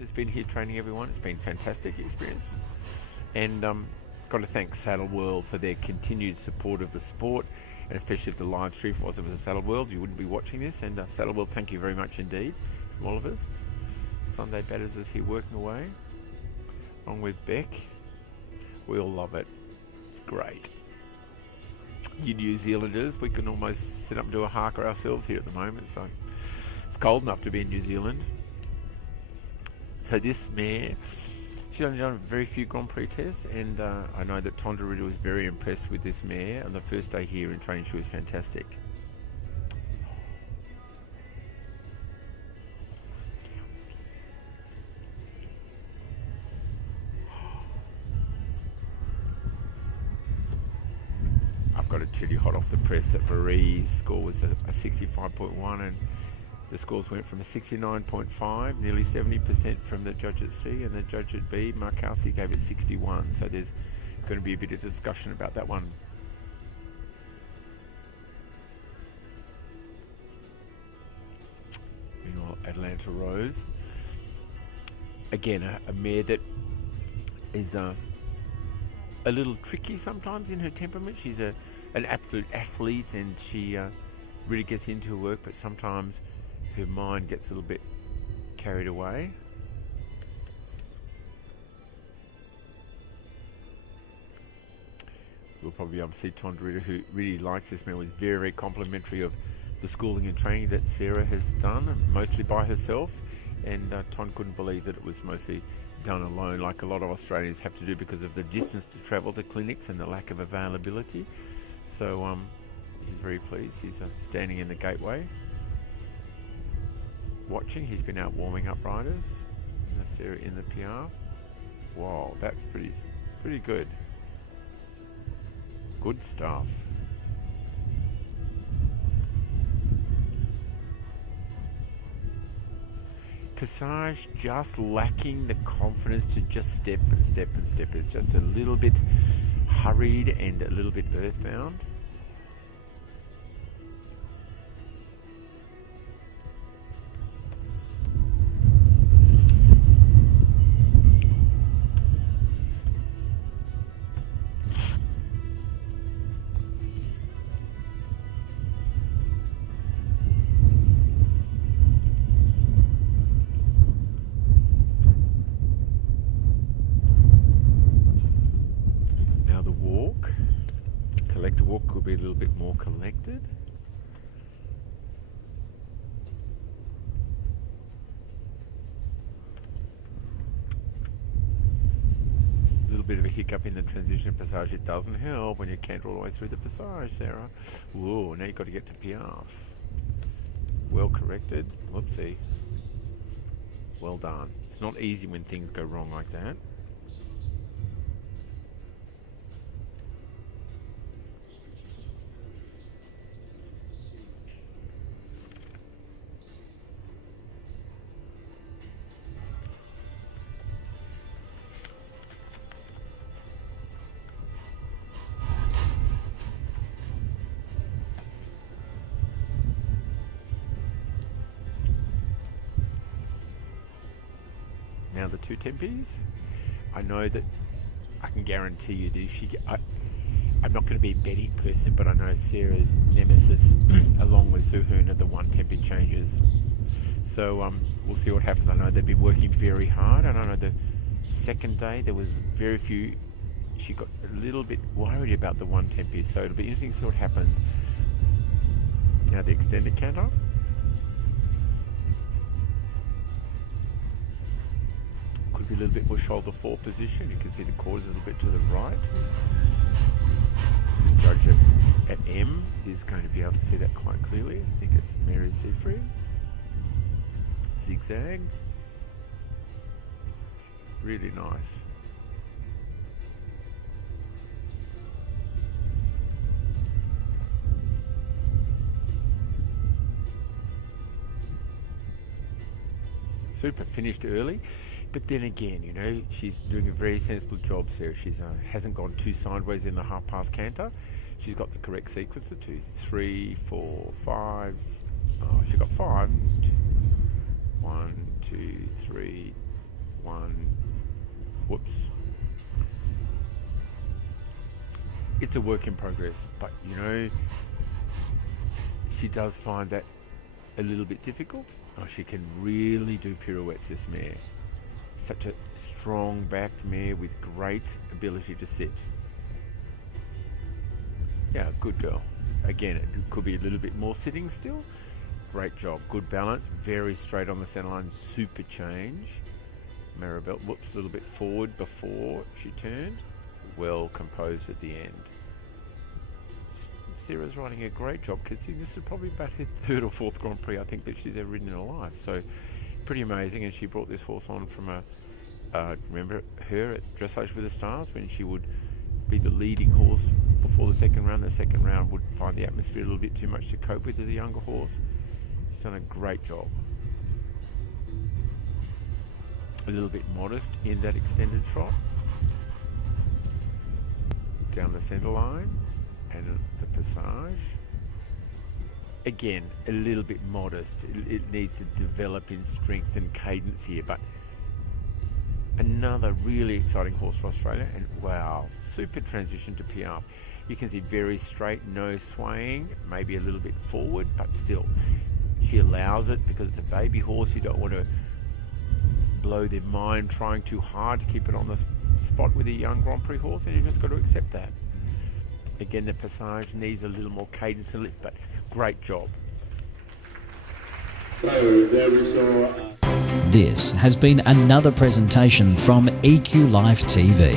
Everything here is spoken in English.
that's been here training everyone. It's been a fantastic experience. And got to thank Saddle World for their continued support of the sport, and especially if the live stream wasn't with the Saddle World, you wouldn't be watching this. And Saddle World, thank you very much indeed from all of us. Sunday Batters is here working away, along with Beck. We all love it. It's great. You New Zealanders, we can almost sit up and do a harker ourselves here at the moment, so it's cold enough to be in New Zealand. So this mare, she's only done very few Grand Prix tests, and I know that Tondarita was very impressed with this mare, and the first day here in training she was fantastic. I've got to tell you hot off the press that Prix score was a 65.1, and the scores went from a 69.5, nearly 70% from the judge at C, and the judge at B, Markowski, gave it 61. So there's going to be a bit of discussion about that one. Meanwhile, Atlanta Rose. Again, a mare that is a little tricky sometimes in her temperament. She's an absolute athlete, and she really gets into her work, but sometimes her mind gets a little bit carried away. We'll probably be able to see Tondarita, who really likes this mare, was very, very complimentary of the schooling and training that Sarah has done, mostly by herself. And Ton couldn't believe that it was mostly done alone, like a lot of Australians have to do because of the distance to travel to clinics and the lack of availability. So he's very pleased. He's standing in the gateway, watching. He's been out warming up riders. Sarah in the PR. Wow, that's pretty good. Good stuff. Passage just lacking the confidence to just step and step and step. It's just a little bit hurried and a little bit earthbound. The walk could be a little bit more collected. A little bit of a hiccup in the transition passage. It doesn't help when you canter all the way through the passage, Sarah. Whoa, now you've got to get to Piaf. Well corrected. Whoopsie. Well done. It's not easy when things go wrong like that. Now the two tempies. I know that I can guarantee you that if she I'm not going to be a betting person, but I know Sarah's nemesis along with Suhun are the one tempi changes. So we'll see what happens. I know they've been working very hard, and I know the second day there was very few. She got a little bit worried about the one tempi, so it'll be interesting to see what happens. Now the extended canter. Could be a little bit more shoulder four position. You can see the quarters a little bit to the right. The judge at M is going to be able to see that quite clearly. I think it's Mary Seafried. Zigzag. Really nice. Super, finished early. But then again, you know, she's doing a very sensible job, Sarah. She's hasn't gone too sideways in the half-past canter. She's got the correct sequence, the 2, 3, 4, 5. Oh, she got 5. 1, 2, 3, Whoops. It's a work in progress, but you know, she does find that a little bit difficult. Oh, she can really do pirouettes, this mare. Such a strong backed mare with great ability to sit. Yeah, good girl. Again, it could be a little bit more sitting still. Great job. Good balance. Very straight on the centre line. Super change. Maribel, whoops, a little bit forward before she turned. Well composed at the end. Sarah's riding a great job, considering this is probably about her third or fourth Grand Prix I think that she's ever ridden in her life. So pretty amazing. And she brought this horse on from remember her at Dressage with the Stars, when she would be the leading horse before the second round. The second round would find the atmosphere a little bit too much to cope with as a younger horse. She's done a great job. A little bit modest in that extended trot. Down the centre line and the passage. Again, a little bit modest. It needs to develop in strength and cadence here, but another really exciting horse for Australia. And wow, super transition to PR. You can see very straight, no swaying, maybe a little bit forward, but still she allows it because it's a baby horse. You don't want to blow their mind trying too hard to keep it on the spot with a young Grand Prix horse, and you've just got to accept that. Again, the passage needs a little more cadence and lift, but great job. So there we saw. This has been another presentation from EQ Life TV.